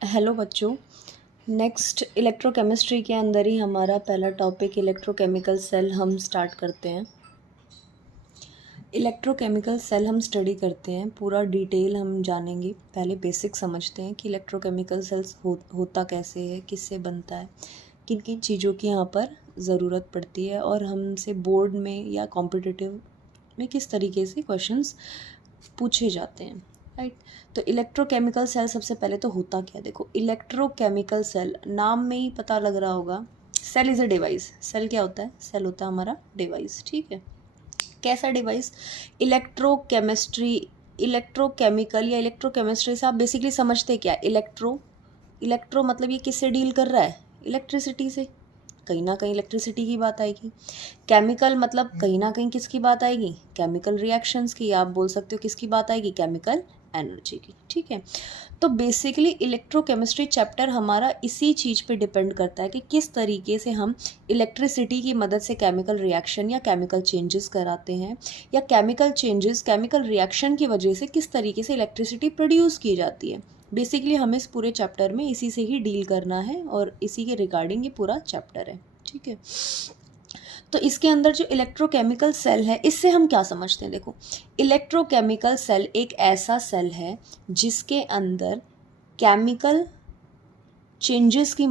Hello बच्चों। Next electrochemistry के अंदर ही हमारा पहला टॉपिक इलेक्ट्रोकेमिकल सेल हम स्टार्ट करते हैं। इलेक्ट्रोकेमिकल सेल हम स्टडी करते हैं, पूरा डिटेल हम जानेंगे। पहले बेसिक समझते हैं कि इलेक्ट्रोकेमिकल सेल्स होता कैसे है, किससे बनता है, किन किन चीज़ों की यहाँ पर ज़रूरत पड़ती है और हमसे बोर्ड में या कॉम्पिटिटिव में किस तरीके से क्वेश्चंस पूछे जाते हैं, राइट। तो इलेक्ट्रोकेमिकल सेल सबसे पहले तो होता क्या, देखो इलेक्ट्रोकेमिकल सेल नाम में ही पता लग रहा होगा। Cell is a device. Cell क्या होता है? सेल होता है हमारा डिवाइस, ठीक है। कैसा डिवाइस? इलेक्ट्रोकेमिकल या इलेक्ट्रोकेमिस्ट्री से आप बेसिकली समझते क्या? इलेक्ट्रो मतलब ये किससे डील कर रहा है? इलेक्ट्रिसिटी से। कहीं ना कहीं इलेक्ट्रिसिटी की बात आएगी। केमिकल मतलब कहीं ना कहीं किसकी बात आएगी? केमिकल रिएक्शंस की। आप बोल सकते हो किसकी बात आएगी? केमिकल एनर्जी की, ठीक है। तो बेसिकली इलेक्ट्रोकेमिस्ट्री चैप्टर हमारा इसी चीज़ पे डिपेंड करता है कि किस तरीके से हम इलेक्ट्रिसिटी की मदद से केमिकल रिएक्शन या केमिकल चेंजेस कराते हैं, या केमिकल चेंजेस केमिकल रिएक्शन की वजह से किस तरीके से इलेक्ट्रिसिटी प्रोड्यूस की जाती है। बेसिकली हमें इस पूरे चैप्टर में इसी से ही डील करना है और इसी के रिगार्डिंग ये पूरा चैप्टर है, ठीक है। तो इसके अंदर जो इलेक्ट्रोकेमिकल सेल है, इससे हम क्या समझते हैं? देखो, इलेक्ट्रोकेमिकल सेल एक ऐसा सेल है जिसके अंदर केमिकल चेंजेस की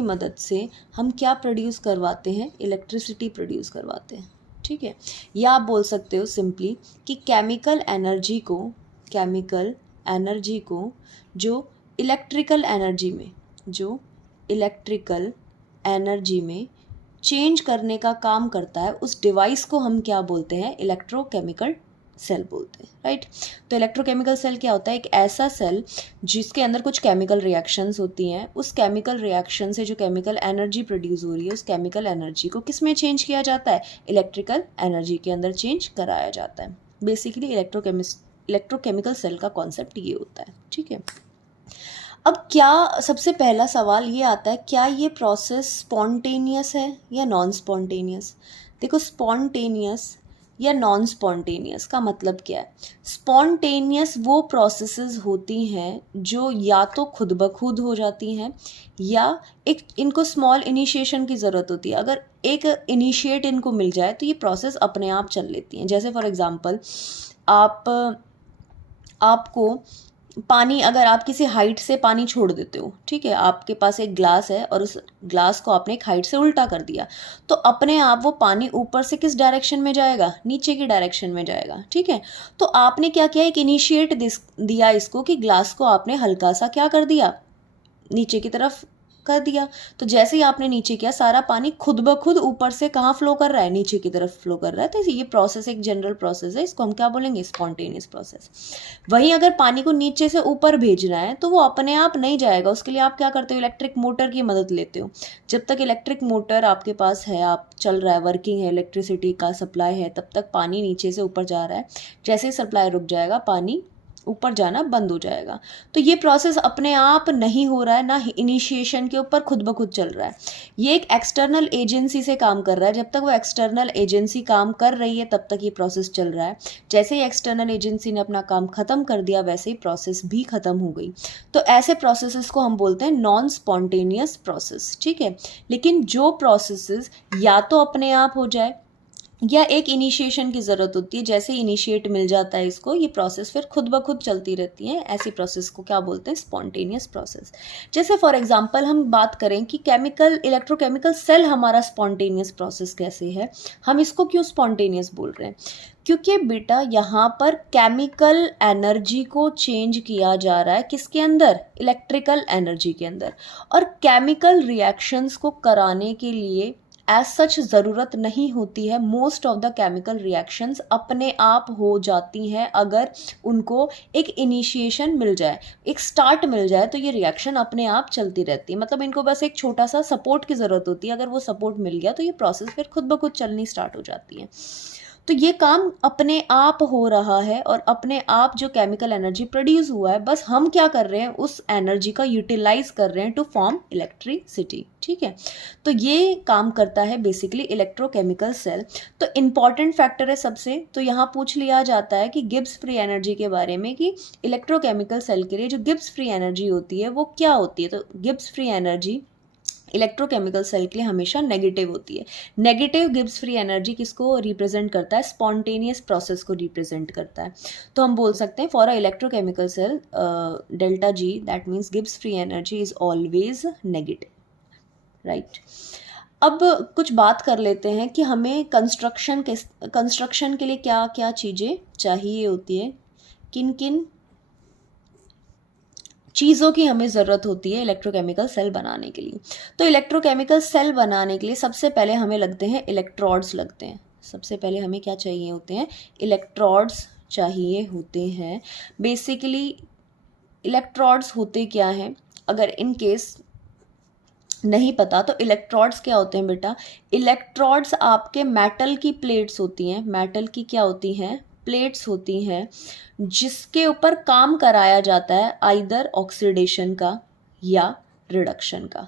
मदद से हम क्या प्रोड्यूस करवाते हैं? इलेक्ट्रिसिटी प्रोड्यूस करवाते हैं, ठीक है। या आप बोल सकते हो सिंपली कि केमिकल एनर्जी को जो इलेक्ट्रिकल एनर्जी में चेंज करने का काम करता है, उस डिवाइस को हम क्या बोलते हैं? इलेक्ट्रोकेमिकल सेल बोलते हैं, राइट। तो इलेक्ट्रोकेमिकल सेल क्या होता है? एक ऐसा सेल जिसके अंदर कुछ केमिकल रिएक्शंस होती हैं। उस केमिकल रिएक्शन से जो केमिकल एनर्जी प्रोड्यूस हो रही है, उस केमिकल एनर्जी को किस में चेंज किया जाता है? इलेक्ट्रिकल एनर्जी के अंदर चेंज कराया जाता है। बेसिकली इलेक्ट्रोकेमिकल सेल का कॉन्सेप्ट ये होता है, ठीक है। अब क्या सबसे पहला सवाल ये आता है, क्या ये प्रोसेस स्पॉन्टेनियस है या नॉन स्पॉन्टेनियस? देखो, स्पॉन्टेनियस या नॉन स्पॉन्टेनियस का मतलब क्या है? स्पॉन्टेनियस वो प्रोसेसेस होती हैं जो या तो खुद ब खुद हो जाती हैं, या एक इनको स्मॉल इनिशिएशन की ज़रूरत होती है। अगर एक इनिशिएट इनको मिल जाए तो ये प्रोसेस अपने आप चल लेती हैं। जैसे फॉर एग्जांपल, आपको पानी, अगर आप किसी हाइट से पानी छोड़ देते हो, ठीक है, आपके पास एक ग्लास है और उस ग्लास को आपने एक हाइट से उल्टा कर दिया, तो अपने आप वो पानी ऊपर से किस डायरेक्शन में जाएगा? नीचे की डायरेक्शन में जाएगा, ठीक है। तो आपने क्या किया? एक इनिशिएट दिया इसको कि ग्लास को आपने हल्का सा क्या कर दिया? नीचे की तरफ कर दिया। तो जैसे ही आपने नीचे किया, सारा पानी खुद ब खुद ऊपर से कहाँ फ्लो कर रहा है? नीचे की तरफ फ्लो कर रहा है। तो ये प्रोसेस एक जनरल प्रोसेस है, इसको हम क्या बोलेंगे? Spontaneous process. वहीं अगर पानी को नीचे से ऊपर भेजना है तो वो अपने आप नहीं जाएगा। उसके लिए आप क्या करते हो? इलेक्ट्रिक मोटर की मदद लेते हो। जब तक इलेक्ट्रिक मोटर आपके पास है, आप चल रहा है, वर्किंग है, इलेक्ट्रिसिटी का सप्लाई है, तब तक पानी नीचे से ऊपर जा रहा है। जैसे ही सप्लाई रुक जाएगा, पानी ऊपर जाना बंद हो जाएगा। तो ये प्रोसेस अपने आप नहीं हो रहा है, ना इनिशिएशन के ऊपर खुद ब खुद चल रहा है। ये एक एक्सटर्नल एजेंसी से काम कर रहा है। जब तक वो एक्सटर्नल एजेंसी काम कर रही है तब तक ये प्रोसेस चल रहा है। जैसे ही एक्सटर्नल एजेंसी ने अपना काम ख़त्म कर दिया, वैसे ही प्रोसेस भी ख़त्म हो गई। तो ऐसे प्रोसेसेस को हम बोलते हैं नॉन स्पॉन्टेनियस प्रोसेस, ठीक है। लेकिन जो प्रोसेसेस या तो अपने आप हो जाए या एक इनिशिएशन की ज़रूरत होती है, जैसे इनिशिएट मिल जाता है इसको, ये प्रोसेस फिर खुद ब खुद चलती रहती हैं, ऐसी प्रोसेस को क्या बोलते हैं? Spontaneous process. जैसे फॉर एग्जांपल हम बात करें कि इलेक्ट्रोकेमिकल सेल हमारा स्पॉन्टेनियस प्रोसेस कैसे है। हम इसको क्यों स्पॉन्टेनियस बोल रहे हैं? क्योंकि बेटा यहाँ पर केमिकल एनर्जी को चेंज किया जा रहा है, किसके अंदर? इलेक्ट्रिकल एनर्जी के अंदर। और केमिकल रिएक्शंस को कराने के लिए एज सच ज़रूरत नहीं होती है। Most of the chemical reactions अपने आप हो जाती हैं अगर उनको एक इनिशिएशन मिल जाए, एक स्टार्ट मिल जाए, तो ये रिएक्शन अपने आप चलती रहती है। मतलब इनको बस एक छोटा सा सपोर्ट की ज़रूरत होती है। अगर वो सपोर्ट मिल गया तो ये प्रोसेस फिर खुद ब खुद चलनी स्टार्ट हो जाती है। तो ये काम अपने आप हो रहा है और अपने आप जो केमिकल एनर्जी प्रोड्यूस हुआ है, बस हम क्या कर रहे हैं, उस एनर्जी का यूटिलाइज कर रहे हैं टू फॉर्म इलेक्ट्रिसिटी। ठीक है, तो ये काम करता है बेसिकली इलेक्ट्रोकेमिकल सेल। तो इम्पॉर्टेंट फैक्टर है सबसे, तो यहाँ पूछ लिया जाता है कि गिब्स फ्री एनर्जी के बारे में, कि इलेक्ट्रोकेमिकल सेल के लिए जो गिब्स फ्री एनर्जी होती है वो क्या होती है। तो Gibbs free energy electrochemical cell के लिए हमेशा नेगेटिव होती है। नेगेटिव गिब्स फ्री एनर्जी किसको रिप्रेजेंट करता है, स्पॉन्टेनियस प्रोसेस को रिप्रेजेंट करता है। तो हम बोल सकते हैं for a electrochemical cell delta G, that means Gibbs free energy is always negative, right. अब कुछ बात कर लेते हैं कि हमें कंस्ट्रक्शन के लिए क्या क्या चीज़ें चाहिए होती है, किन किन चीज़ों की हमें ज़रूरत होती है इलेक्ट्रोकेमिकल सेल बनाने के लिए। तो इलेक्ट्रोकेमिकल सेल बनाने के लिए सबसे पहले हमें लगते हैं इलेक्ट्रोड्स लगते हैं। सबसे पहले हमें क्या चाहिए होते हैं, इलेक्ट्रोड्स चाहिए होते हैं। बेसिकली इलेक्ट्रोड्स होते क्या हैं, अगर इन केस नहीं पता तो इलेक्ट्रोड्स क्या होते हैं बेटा, इलेक्ट्रोड्स आपके मेटल की प्लेट्स होती हैं। मेटल की क्या होती हैं, प्लेट्स होती हैं, जिसके ऊपर काम कराया जाता है आइदर ऑक्सीडेशन का या रिडक्शन का।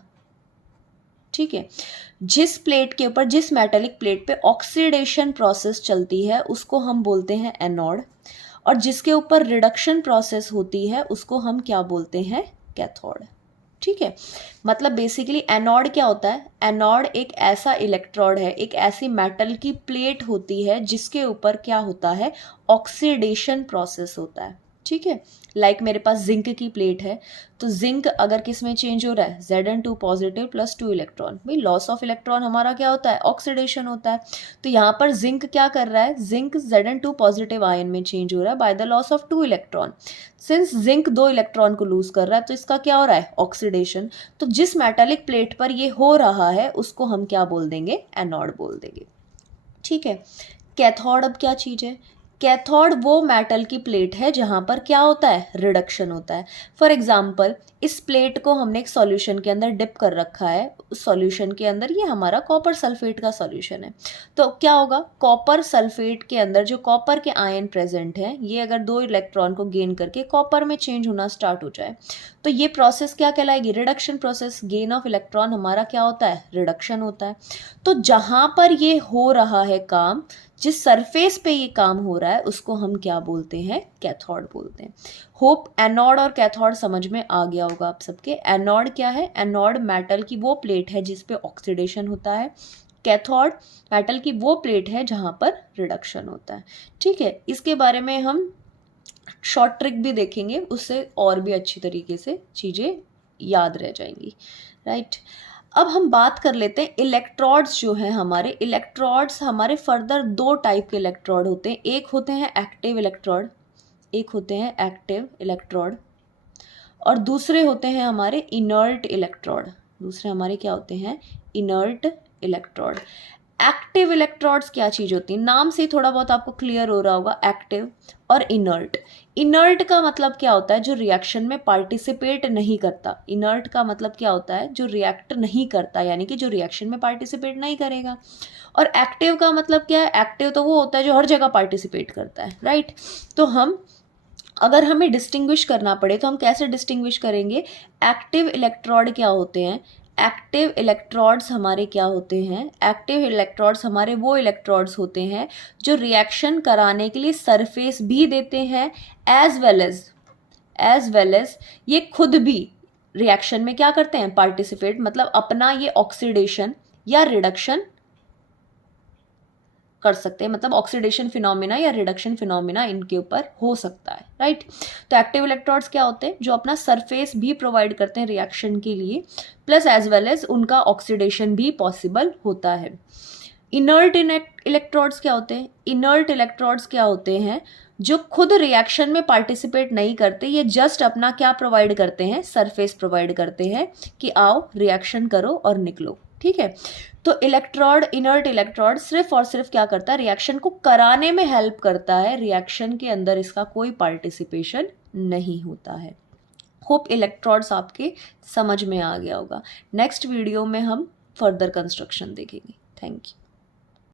ठीक है, जिस प्लेट के ऊपर, जिस मेटेलिक प्लेट पे ऑक्सीडेशन प्रोसेस चलती है उसको हम बोलते हैं एनोड, और जिसके ऊपर रिडक्शन प्रोसेस होती है उसको हम क्या बोलते हैं, कैथोड। ठीक है, मतलब बेसिकली एनोड क्या होता है, एनोड एक ऐसा इलेक्ट्रोड है, एक ऐसी मेटल की प्लेट होती है जिसके ऊपर क्या होता है, ऑक्सीडेशन प्रोसेस होता है। ठीक है, लाइक मेरे पास जिंक की प्लेट है, तो जिंक अगर किस में चेंज हो रहा है, Zn2 पॉजिटिव प्लस 2 इलेक्ट्रॉन, भाई लॉस ऑफ इलेक्ट्रॉन हमारा क्या होता है, ऑक्सीडेशन होता है। तो यहाँ पर जिंक क्या कर रहा है, जिंक Zn2 पॉजिटिव आयन में चेंज हो रहा है by the loss of 2 electron. Since zinc 2 electron को लूज कर रहा है तो इसका क्या हो रहा है, ऑक्सीडेशन। तो जिस मेटालिक प्लेट पर ये हो रहा है उसको हम क्या बोल देंगे, एनोड बोल देंगे। ठीक है, कैथोड अब क्या चीज है, कैथोड वो मेटल की प्लेट है जहां पर क्या होता है, रिडक्शन होता है। फॉर एग्जाम्पल इस प्लेट को हमने एक सॉल्यूशन के अंदर डिप कर रखा है, उस सॉल्यूशन के अंदर ये हमारा कॉपर सल्फेट का सॉल्यूशन है। तो क्या होगा, कॉपर सल्फेट के अंदर जो कॉपर के आयन प्रेजेंट है, ये अगर 2 इलेक्ट्रॉन को गेन करके कॉपर में चेंज होना स्टार्ट हो जाए तो ये प्रोसेस क्या कहलाएगी, reduction process. Gain of electron हमारा क्या होता है, रिडक्शन होता है। तो जहां पर ये हो रहा है काम, जिस सरफेस पे ये काम हो रहा है उसको हम क्या बोलते हैं, कैथोड बोलते हैं। होप एनोड और कैथोड समझ में आ गया होगा आप सबके। एनोड क्या है, एनोड मेटल की वो प्लेट है जिस पे ऑक्सीडेशन होता है, कैथोड मेटल की वो प्लेट है जहां पर रिडक्शन होता है। ठीक है, इसके बारे में हम शॉर्ट ट्रिक भी देखेंगे, उससे और भी अच्छी तरीके से चीज़ें याद रह जाएंगी, राइट। अब हम बात कर लेते हैं इलेक्ट्रोड्स जो हैं हमारे, इलेक्ट्रोड्स हमारे फर्दर 2 टाइप के इलेक्ट्रोड होते हैं। एक होते हैं एक्टिव इलेक्ट्रोड, एक होते हैं एक्टिव इलेक्ट्रोड, और दूसरे होते हैं हमारे इनर्ट इलेक्ट्रोड। दूसरे हमारे क्या होते हैं, इनर्ट इलेक्ट्रोड। एक्टिव इलेक्ट्रोड्स क्या चीज होती है, नाम से थोड़ा बहुत आपको क्लियर हो रहा होगा, एक्टिव और इनर्ट। इनर्ट का मतलब क्या होता है, जो रिएक्शन में पार्टिसिपेट नहीं करता। इनर्ट का मतलब क्या होता है, जो रिएक्ट नहीं करता, यानी कि जो रिएक्शन में पार्टिसिपेट नहीं करेगा। और एक्टिव का मतलब क्या है, एक्टिव तो वो होता है जो हर जगह पार्टिसिपेट करता है, राइट। तो हम अगर हमें डिस्टिंग्विश करना पड़े तो हम कैसे डिस्टिंग्विश करेंगे, एक्टिव इलेक्ट्रोड क्या होते हैं, एक्टिव इलेक्ट्रोड्स हमारे क्या होते हैं, एक्टिव इलेक्ट्रोड्स हमारे वो इलेक्ट्रोड्स होते हैं जो रिएक्शन कराने के लिए सरफेस भी देते हैं, एज वेल एज ये खुद भी रिएक्शन में क्या करते हैं, पार्टिसिपेट, मतलब अपना ये ऑक्सीडेशन या रिडक्शन कर सकते हैं, मतलब ऑक्सीडेशन फिनोमिना या रिडक्शन फिनोमिना इनके ऊपर हो सकता है, राइट। तो एक्टिव इलेक्ट्रोड्स क्या होते हैं, जो अपना सरफेस भी प्रोवाइड करते हैं रिएक्शन के लिए, प्लस एज वेल एज उनका ऑक्सीडेशन भी पॉसिबल होता है। इनर्ट इलेक्ट्रोड्स क्या होते हैं, इनर्ट इलेक्ट्रोड्स क्या होते हैं, जो खुद रिएक्शन में पार्टिसिपेट नहीं करते, ये जस्ट अपना क्या प्रोवाइड करते हैं, सरफेस प्रोवाइड करते हैं कि आओ रिएक्शन करो और निकलो। ठीक है, तो इलेक्ट्रोड, इनर्ट इलेक्ट्रोड सिर्फ और सिर्फ क्या करता है, रिएक्शन को कराने में हेल्प करता है, रिएक्शन के अंदर इसका कोई पार्टिसिपेशन नहीं होता है। होप इलेक्ट्रोड्स आपके समझ में आ गया होगा। नेक्स्ट वीडियो में हम फर्दर कंस्ट्रक्शन देखेंगे। Thank you.